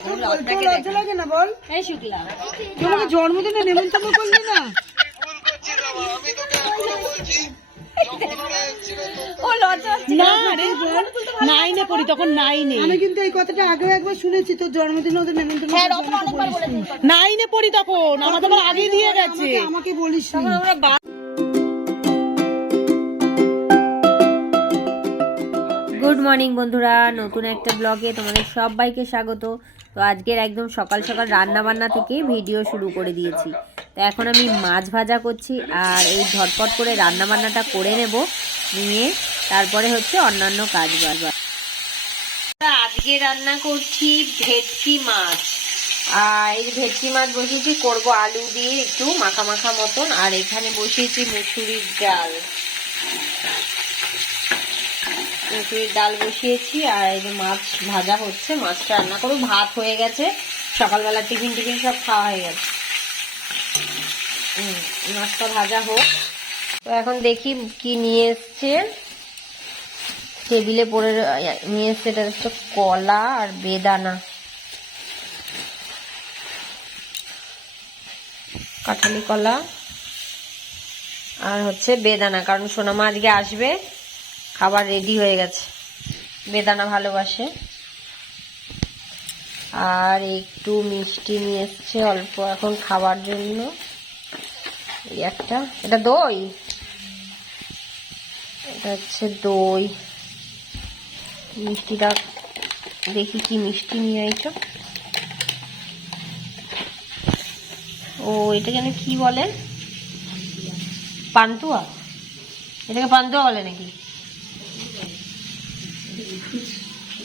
লজ্জা লাগে না বল? এই শুক্লা। তোমাকে জন্মদিনে নেমন্তন্ন করলি না? নাইনে পড়ি তখন নাইনে। আমি কিন্তু এই কথাটা আগেও একবার শুনেছি তোর জন্মদিনে ওদের নেমন্তন্ন হ্যাঁ। নাইনে পড়ি তখন আমাদের আগে দিয়ে গেছে। আমাকে- আমাকে বলিস আমরা গুড মর্নিং বন্ধুরা। নতুন একটা ব্লগে তোমাদের সবাইকে স্বাগত। তো আজকের একদম সকাল সকাল রান্না বান্না থেকে ভিডিও শুরু করে দিয়েছি। তো এখন আমি মাছ ভাজা করছি আর এই ঝটপট করে রান্না বান্নাটা করে নেব, নিয়ে তারপরে হচ্ছে অন্যান্য কাজ বাজ। আজকে রান্না করছি ভেটকি মাছ। আর এই ভেটকি মাছ বসিয়েছি, করব আলু দিয়ে একটু মাখা মাখা মতন। আর এখানে বসিয়েছি মুসুরির ডাল। মুসুরির ডাল বসিয়েছি আর এই যে মাছ ভাজা হচ্ছে মাছটা রান্না করব। ভাত হয়ে গেছে সকালবেলা টিফিন টিফিন সব খাওয়া হয়ে গেছে। মাছটা ভাজা হোক। তো এখন দেখি কি নিয়ে এসছে। টেবিলে পড়ে র- নিয়ে এসছে, এটা হচ্ছে কলা আর বেদানা। কাঁঠালি কলা আর হচ্ছে বেদানা, কারণ সোনামা আজকে আসবে। খাবার রেডি হয়ে গেছে। বেদানা ভালোবাসে। আর একটু মিষ্টি নিয়ে এসছে অল্প এখন খাবার জন্য। এই একটা। এটা দই? এটা হচ্ছে দই। মিষ্টিটা দেখি কি মিষ্টি নিয়ে আইছো। ও এটা যেন কি বলে? পান্তুয়া? এটাকে পান্তুয়া বলে নাকি?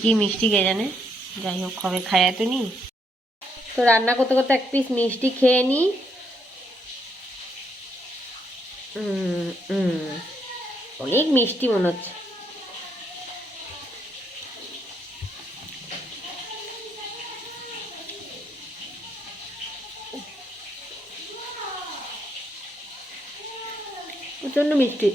কি মিষ্টি কে জানে? যাই হোক কবে খায় তো নি। তো রান্না করতে করতে এক পিস মিষ্টি খেয়ে নি। অনেক মিষ্টি মনে হচ্ছে। প্রচণ্ড মিষ্টি।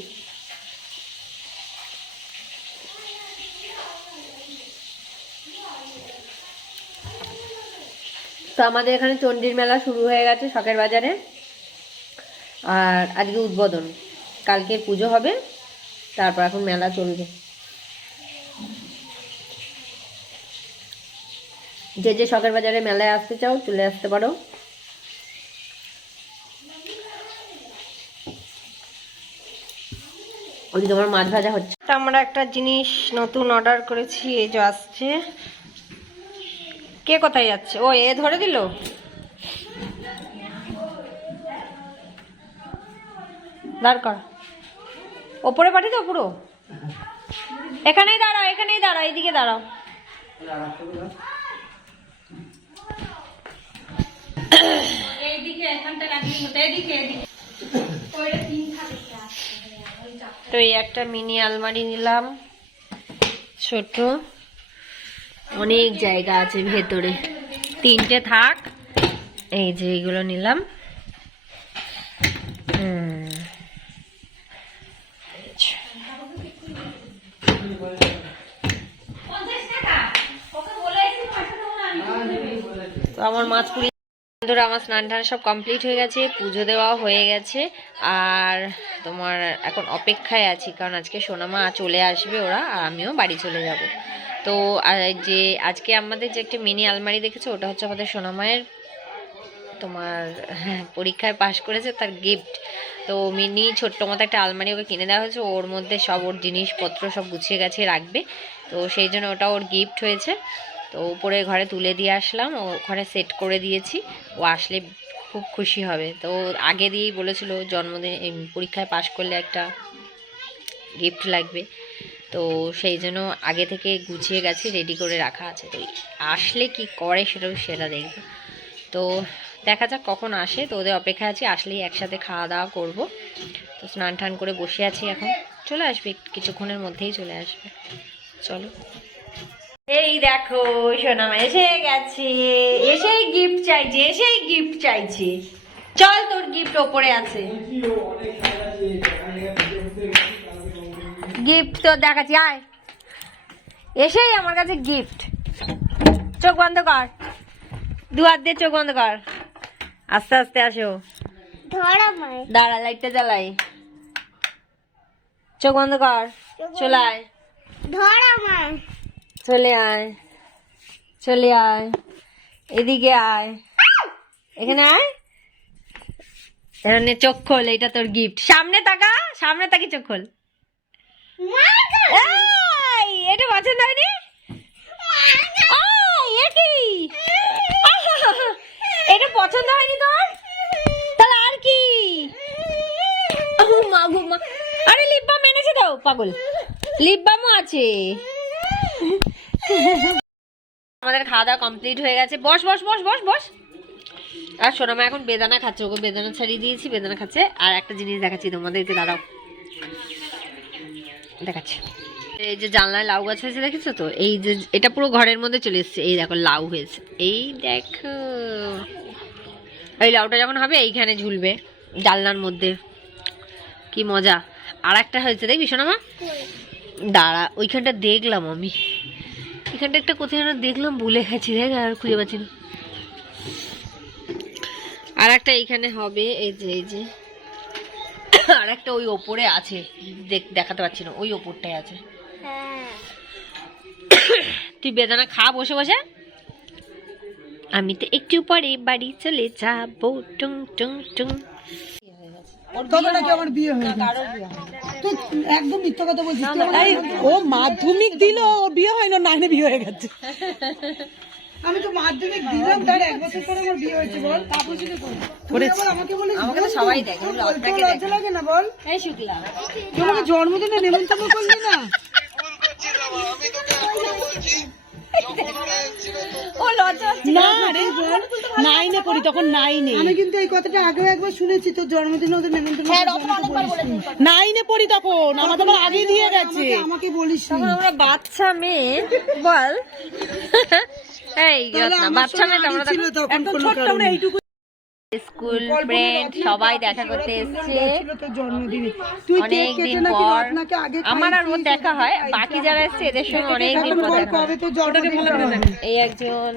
তো আমাদের এখানে চণ্ডীর মেলা শুরু হয়ে গেছে শখের বাজারে। আর আজকে উদ্বোধন। কালকে পুজো হবে, তারপর এখন মেলা চলবে। যে যে শখের বাজারে মেলায় আসতে চাও, চলে আসতে পারো। ওই তোমার মাছ ভাজা হচ্ছে। আমরা একটা জিনিস নতুন অর্ডার করেছি, এই যে আসছে। কে কোথায় যাচ্ছে? ও এ ধরে দিল? দাঁড় কর। ওপরে পাঠিয়ে দাও পুরো। এখানেই দাঁড়াও এখানেই দাঁড়াও এইদিকে দাঁড়াও। তো এই একটা মিনি আলমারি নিলাম ছোট। অনেক জায়গা আছে ভেতরে। তিনটে থাক। এই যে এইগুলো নিলাম। তো আমার মাছ পুরি বন্ধুরা, আমার স্নান টান সব কমপ্লিট হয়ে গেছে, পুজো দেওয়া হয়ে গেছে, আর তোমার এখন অপেক্ষায় আছি, কারণ আজকে সোনামা চলে আসবে ওরা, আর আমিও বাড়ি চলে যাব। তো যে আজকে আমাদের যে একটা মিনি আলমারি দেখেছ ওটা হচ্ছে আমাদের সোনামায়ের তোমার হ্যাঁ, পরীক্ষায় পাশ করেছে তার গিফট তো মিনি ছোট্ট মতো একটা আলমারি ওকে কিনে দেওয়া হয়েছে ওর মধ্যে সব ওর জিনিসপত্র সব গুছিয়ে গেছে রাখবে। তো সেই জন্য ওটা ওর গিফট হয়েছে। তো উপরে ঘরে তুলে দিয়ে আসলাম ও ঘরে সেট করে দিয়েছি ও আসলে খুব খুশি হবে। তো আগে দিয়েই বলেছিল জন্মদিন পরীক্ষায় পাশ করলে একটা গিফট লাগবে। তো সেই জন্য আগে থেকে গুছিয়ে গেছে রেডি করে রাখা আছে। তো আসলে কি করে সেটাও সেটা দেখবে। তো দেখা যাক কখন আসে। তো ওদের অপেক্ষা আছি, আসলেই একসাথে খাওয়া দাওয়া করব। তো স্নান টান করে বসে আছি এখন। চলে আসবে, কিছুক্ষণের মধ্যেই চলে আসবে। চলো। এই দেখো, সোনামা, এসে গেছে। এসেই গিফট চাইছে, এসেই গিফট চাইছে। চল তোর গিফট ওপরে আছে। গিফট তো দেখাচ্ছি আয়। এসেই আমার কাছে গিফট চোখ বন্ধ কর। দু হাত দিয়ে চোখ বন্ধ কর। আস্তে আস্তে আসো। দাঁড়া লাইটটা জ্বালাই। চোখ বন্ধ কর। চলে আয়। চলে আয়। চলে আয়। এদিকে আয়। এখানে আয়। এখানে চোখ খোল এটা তোর গিফট সামনে তাকা সামনে তাকি চোখ খোল। এটা পছন্দ হয়নি? এটা পছন্দ হয়নি তোর? তাহলে আর কি। আরে লিপ বাম এনেছে তো, পাগল। লিপ বামও আছে। আমাদের খাওয়া দাওয়া কমপ্লিট হয়ে গেছে। বস বস বস বস বস। আর সোনামা এখন বেদানা খাচ্ছে, ওকে বেদানা ছাড়িয়ে দিয়েছি, বেদানা খাচ্ছে। আর একটা জিনিস দেখাচ্ছি তোমাদেরকে, দাঁড়াও। দেখাচ্ছি। এই যে জানলায় লাউ গাছ হয়েছে, দেখেছ তো? এই যে, এটা পুরো ঘরের মধ্যে চলে এসেছে। এই দেখো, লাউ হয়েছে। এই দেখো। এই লাউটা যখন হবে, এইখানে ঝুলবে জানলার মধ্যে। কি মজা। আর একটা হয়েছে, দেখবি সোনামা? দাঁড়া, ওইখানটা দেখলাম আমি। এখানটা একটা কোথায় যেন দেখলাম, ভুলে গেছি দেখ আর খুঁজে পাচ্ছি না। আর একটা এইখানে হবে, এই যে এই যে। আর একটা ওই ওপরে আছে দেখ- দেখাতে পাচ্ছি না ওই ওপরটাই আছে। তুই বেদানা খা বসে বসে। আমি তো একটু পরে বাড়ি চলে যাব টুং টুং টুং। আমার বিয়ে হয়ে গেছে। তুই একদম মিথ্যা কথা বলছিস। তুই আমার- এই, ও মাধ্যমিক দিল ওর বিয়ে হয় না নাইনে বিয়ে হয়ে গেছে। আমি তো মাধ্যমিক দিলাম তার এক বছর পরে আমার বিয়ে হয়েছে বল। তারপর বল। আমাকে বলিস আমাকে তো সবাই দেখে, তোর লজ্জা লাগে না বল? এই শুক্লা। আমাকে জন্মদিনে নেমন্তন্ন করলি না? ও লজ্জা না রে নাইনে পড়ি তখন নাইনে আমি কিন্তু এই কথাটা আগেও একবার শুনেছি তোর জন্মদিনে ওদের নেমন্তন্ন করবি, নাইনে পড়ি তখন আগে দিয়ে গেছে। আমাকে- বলিস আমরা বাচ্চা মেয়ে বল। এই তাহলে রত্না, আমার বাচ্চা মেয়ে তোমরা তখন তখন ছোট্ট আমরা এইটুকু স্কুল ফ্রেন্ড সবাই দেখা করতে এসছে। অনেক দিন পর আমার আর ওর দেখা হয়। বাকি যারা এসছে এদের সঙ্গে অনেক দিন এখন পর বল দেখা হয়। তোর এই একজন।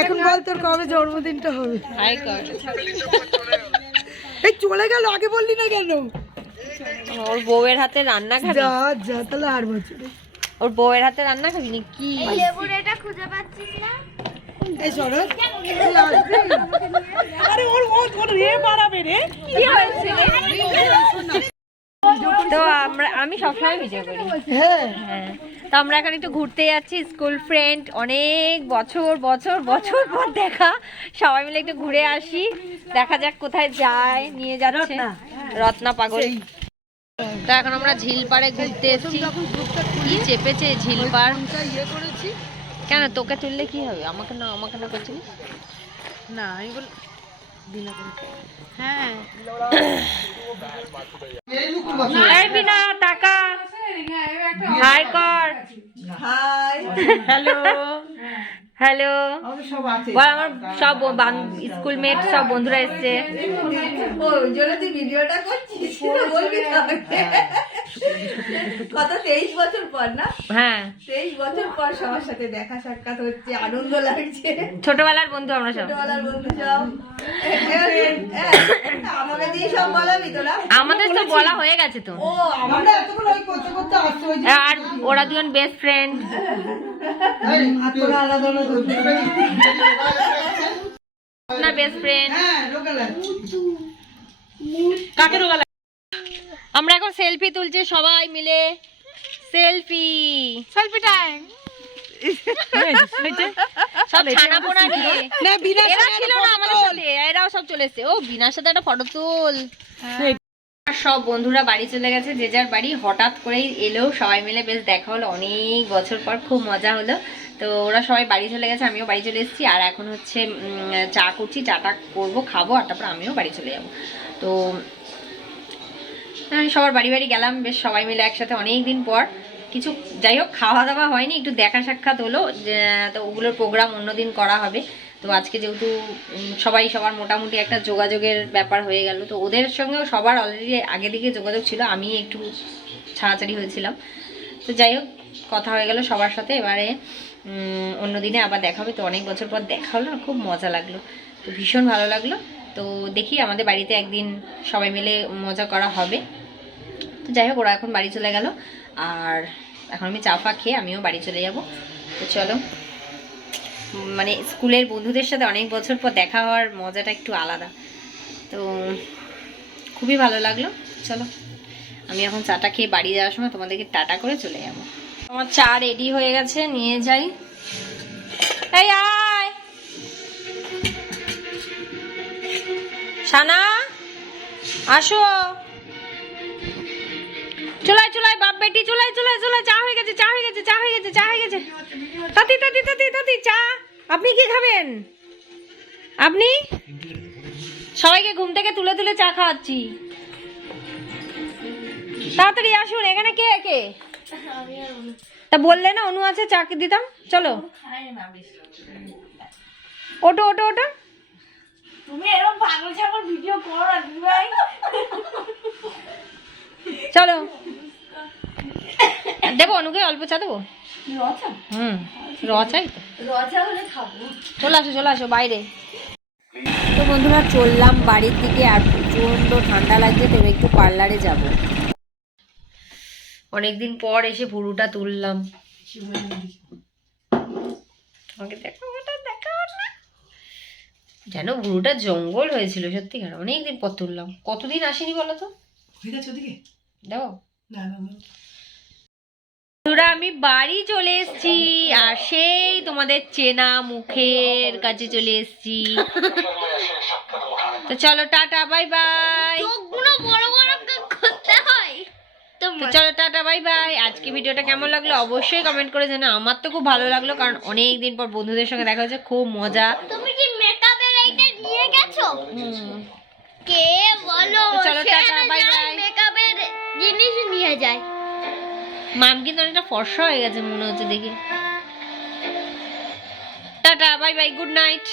এখন বল তোর কবে জন্মদিনটা হবে? হাই কর। এই চলে গেল আগে বললি না কেন? ওর বউয়ের হাতে রান্না খাবি যা যা তাহলে আর বছরে ওর বউয়ের হাতে রান্না খাবি না কি? এই শরৎ আরে ওর ওর ওর রে বাড়াবে রে? কি হয়েছে? তো আমরা আমি সবসময় ভিডিও করি। হ্যাঁ। হ্যাঁ। তো আমরা এখন একটু ঘুরতে যাচ্ছি স্কুল ফ্রেন্ড অনেক বছর বছর বছর পর দেখা। সবাই মিলে একটু ঘুরে আসি। দেখা যাক কোথায় যায় নিয়ে যাচ্ছে। রত্না। পাগল। তো এখন আমরা ঝিল পাড়ে ঘুরতে এসেছি। কি চেপেছে ঝিল পাড়? ইয়ে করেছি। কেন তোকে তুললে কি হবে? আমাকে না আমাকে না করছিলি? না আমি বল হ্যাঁ। বিনা টাকা। হাই কর। Hello hello. আমার সব স্কুল মেট সব বন্ধুরা এসছে। কত তেইশ বছর পর না? হ্যাঁ। তেইশ বছর পর সবার সাথে দেখা সাক্ষাৎ হচ্ছে আনন্দ লাগছে। ছোটবেলার বন্ধু আমরা সব। ছোটবেলার বন্ধু সব। আমাকে দিয়ে সব বলাবি তোরা আমাদের তো বলা হয়ে গেছে তো। ও আমরা এতক্ষণ ওই করতে করতে আসতে আর ওরা দুজন বেস্ট ফ্রেন্ড না বেস্ট ফ্রেন্ড হ্যাঁ কাকে রোগা আমরা এখন সেলফি তুলছি সবাই মিলে। সেলফি সেলফি টাইম সব ছানা পোনা নিয়ে। এরা ছিল না আমাদের সাথে এরাও সব চলে এসছে। ও বিনার সাথে একটা ফটো তুল। আর সব বন্ধুরা বাড়ি চলে গেছে, যে যার বাড়ি। হঠাৎ করেই এলো, সবাই মিলে বেশ দেখা হলো। অনেক বছর পর খুব মজা হলো। তো ওরা সবাই বাড়ি চলে গেছে, আমিও বাড়ি চলে এসেছি। আর এখন হচ্ছে চা করছি, চাটা করব, খাব, আর তারপর আমিও বাড়ি চলে যাব। তো আমি সবার বাড়ি বাড়ি গেলাম, বেশ সবাই মিলে একসাথে অনেক দিন পর। কিছু যাই হোক, খাওয়া দাওয়া হয়নি, একটু দেখা সাক্ষাৎ হলো তো ওগুলোর প্রোগ্রাম অন্যদিন করা হবে। তো আজকে যেহেতু সবাই সবার মোটামুটি একটা যোগাযোগের ব্যাপার হয়ে গেল, তো ওদের সঙ্গেও সবার অলরেডি আগে দিকে যোগাযোগ ছিল, আমি একটু ছাড়াছাড়ি হয়েছিলাম। তো যাই হোক, কথা হয়ে গেল সবার সাথে, এবারে অন্য দিনে আবার দেখা হবে, তো অনেক বছর পর দেখা হলো, খুব মজা লাগল, তো ভীষণ ভালো লাগল, তো দেখি আমাদের বাড়িতে একদিন সবাই মিলে মজা করা হবে। তো যাই হোক, ওরা এখন বাড়ি চলে গেল, আর এখন আমি চা ফা খেয়ে আমিও বাড়ি চলে যাব, তো চলো। মানে স্কুলের বন্ধুদের সাথে অনেক বছর পর দেখা হওয়ার মজাটা একটু আলাদা। তো খুবই ভালো লাগল। চলো, আমি এখন চাটা খেয়ে বাড়ি যাওয়ার সময় তোমাদেরকে টাটা করে চলে যাব। আমার চা রেডি হয়ে গেছে, নিয়ে যাই। আয়! সানা, আসো। চলাই চলাই বাপ বেটি চলাই চলাই চলাই চা হয়ে গেছে, চা হয়ে গেছে, চা হয়ে গেছে, চা হয়ে গেছে। তাতি তাতি তাতি তাতি, চা। আপনি কি খাবেন? আপনি? সবাইকে ঘুম থেকে তুলে তুলে চা খাওয়াচ্ছি। তাড়াতাড়ি আসুন এখানে কে কে? তা বললে না অনু আছে চাকে দিতাম? চলো। ওটো ওটো ওটো তুমি এরকম পাগল ছাগল ভিডিও করো না চলো। দেবো অনুকে অল্প চা দেবো? হুম র চাই তো চলে আসো চলে আসো বাইরে। তো বন্ধুরা চললাম বাড়ির দিকে আর প্রচণ্ড ঠান্ডা লাগছে তো একটু পার্লারে যাব। অনেকদিন পর এসে পুরোটা তুললাম। তোমাকে দেখাবো না দেখাবো না। যেন ভুরুটা জঙ্গল হয়েছিল সত্যিকার অনেকদিন পর তুললাম। কতদিন আসেনি বলো তো? ওদিকে? দেখো না না। বন্ধুরা আমি বাড়ি চলে এসেছি আর সেই তোমাদের চেনা মুখের কাছে চলে এসেছি। তো চলো টাটা বাই বাই। বড় বড় করতে হয়। তো চলো টাটা বাই বাই। আজকে ভিডিওটা কেমন লাগল অবশ্যই কমেন্ট করে জানো আমার তো খুব ভালো লাগল কারণ অনেক দিন পর বন্ধুদের সঙ্গে দেখা হচ্ছে খুব মজা। তুমি কি মেকআপের এইটা নিয়ে গেছো। কে বলো? চলো, টাটা, bye bye. মেকআপের জিনিস নিয়ে যায় মাম কিন্তু অনেকটা ফর্সা হয়ে গেছে মনে হচ্ছে দেখি। Tata bye bye good night.